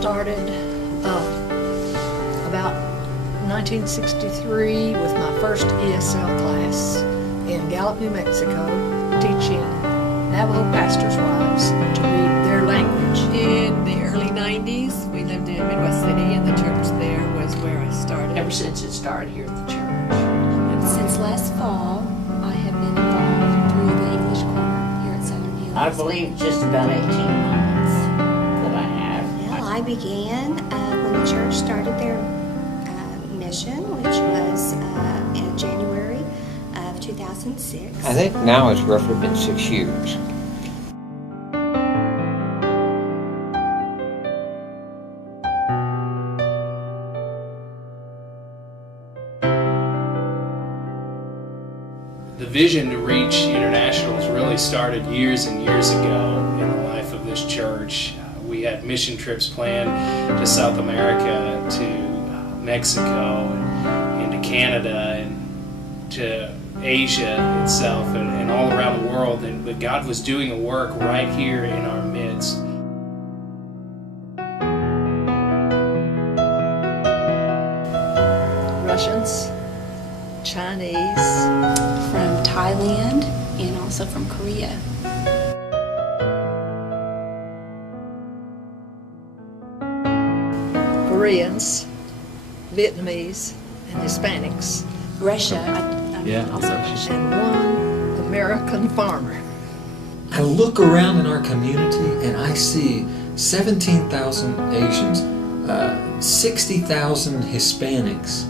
started about 1963 with my first ESL class in Gallup, New Mexico, teaching Navajo pastors' wives to read their language. In the early 90s, we lived in Midwest City, and the church there was where I started. Ever since it started here at the church. Since last fall, I have been involved through the English Corner here at Southern Hills. I believe just about 18 months that I have. Well, I began when the church started their mission, which was in January of 2006. I think now it's roughly been 6 years. The vision to reach internationals really started years and years ago in the life of this church. We had mission trips planned to South America, to Mexico, and to Canada, and to Asia itself, and all around the world. But God was doing a work right here in our midst. Russians, Chinese, From Thailand and also from Korea. Koreans, Vietnamese, and Hispanics, Russia, also Russia. and one American farmer. I look around in our community and I see 17,000 Asians, 60,000 Hispanics,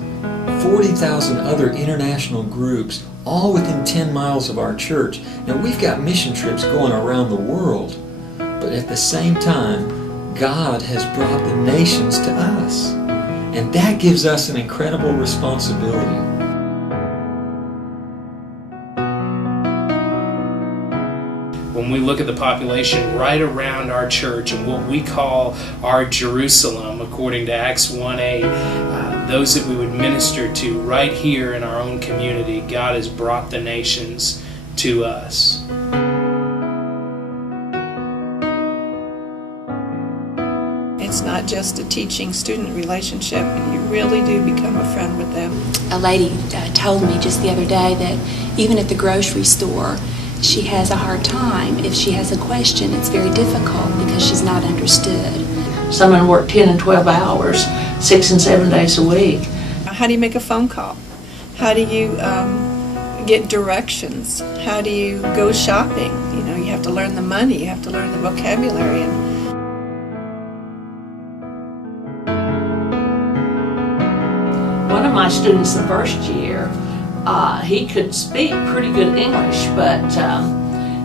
40,000 other international groups, all within 10 miles of our church. Now we've got mission trips going around the world, but at the same time, God has brought the nations to us. And that gives us an incredible responsibility. When we look at the population right around our church and what we call our Jerusalem, according to Acts 1:8, those that we would minister to right here in our own community, God has brought the nations to us. It's not just a teaching-student relationship. You really do become a friend with them. A lady told me just the other day that even at the grocery store, she has a hard time. If she has a question, it's very difficult because she's not understood. Some of them work 10 and 12 hours, 6 and 7 days a week. How do you make a phone call? How do you get directions? How do you go shopping? You know, you have to learn the money, you have to learn the vocabulary. And One of my students the first year, he could speak pretty good English, but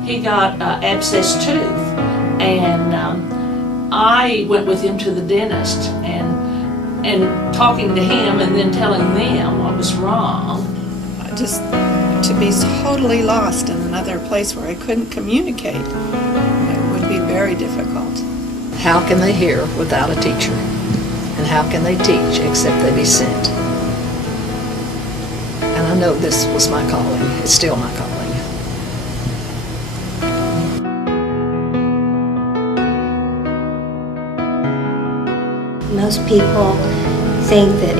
he got abscess tooth, and I went with him to the dentist, and talking to him and then telling them what was wrong. just to be totally lost in another place where I couldn't communicate, it would be very difficult. How can they hear without a teacher? And how can they teach except they be sent? And I know this was my calling. It's still my calling. Most people think that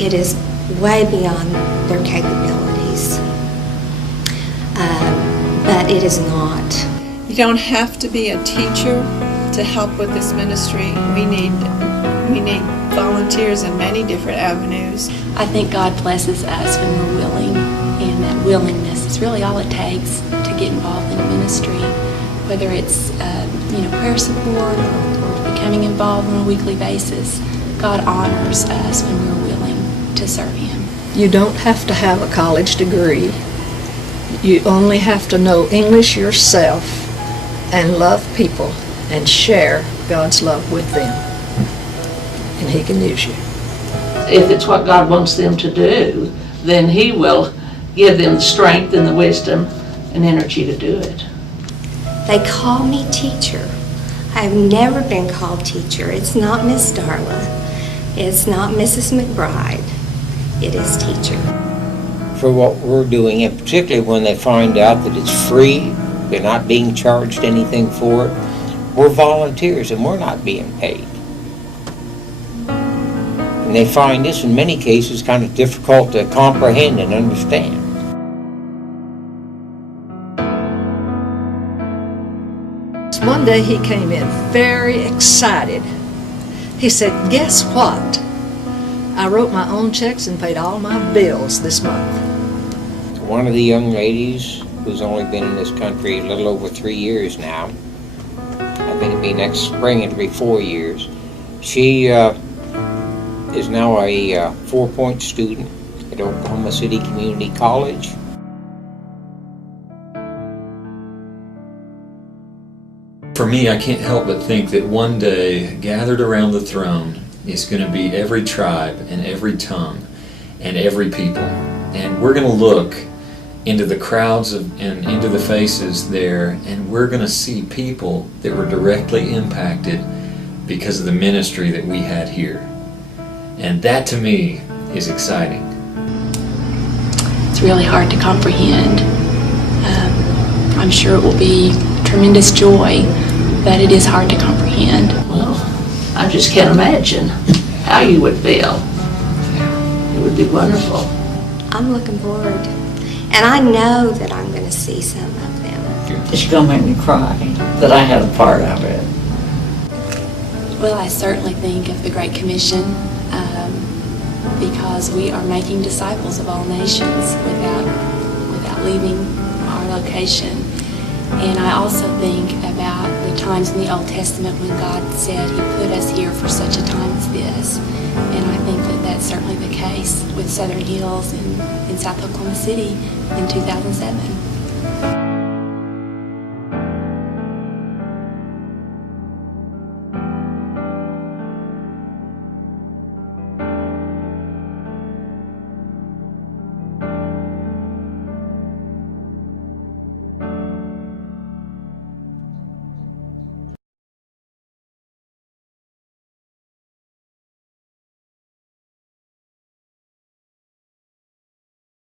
it is way beyond their capabilities, but it is not. You don't have to be a teacher to help with this ministry. We need volunteers in many different avenues. I think God blesses us when we're willing, and that willingness is really all it takes to get involved in a ministry, whether it's prayer support or becoming involved on a weekly basis. God honors us when we're willing to serve Him. You don't have to have a college degree. You only have to know English yourself and love people and share God's love with them. And He can use you. If it's what God wants them to do, then He will give them the strength and the wisdom and energy to do it. They call me teacher. I've never been called teacher. It's not Miss Darla. It's not Mrs. McBride. It is teacher. For what we're doing, and particularly when they find out that it's free, they're not being charged anything for it, we're volunteers and we're not being paid. And they find this in many cases kind of difficult to comprehend and understand. One day he came in very excited. He said, "Guess what? I wrote my own checks and paid all my bills this month." One of the young ladies who's only been in this country a little over 3 years now, I think it'll be next spring, it'll be 4 years, she is now a 4-point student at Oklahoma City Community College. For me, I can't help but think that one day, gathered around the throne, is going to be every tribe and every tongue and every people. And we're going to look into the crowds and into the faces there, and we're going to see people that were directly impacted because of the ministry that we had here. And that, to me, is exciting. It's really hard to comprehend. I'm sure it will be tremendous joy, but it is hard to comprehend. Well, I just can't imagine how you would feel. It would be wonderful. I'm looking forward, and I know that I'm going to see some of them. It's going to make me cry that I had a part of it. Well, I certainly think of the Great Commission because we are making disciples of all nations without leaving our location. And I also think about the times in the Old Testament when God said He put us here for such a time as this. And I think that that's certainly the case with Southern Hills and in South Oklahoma City in 2007.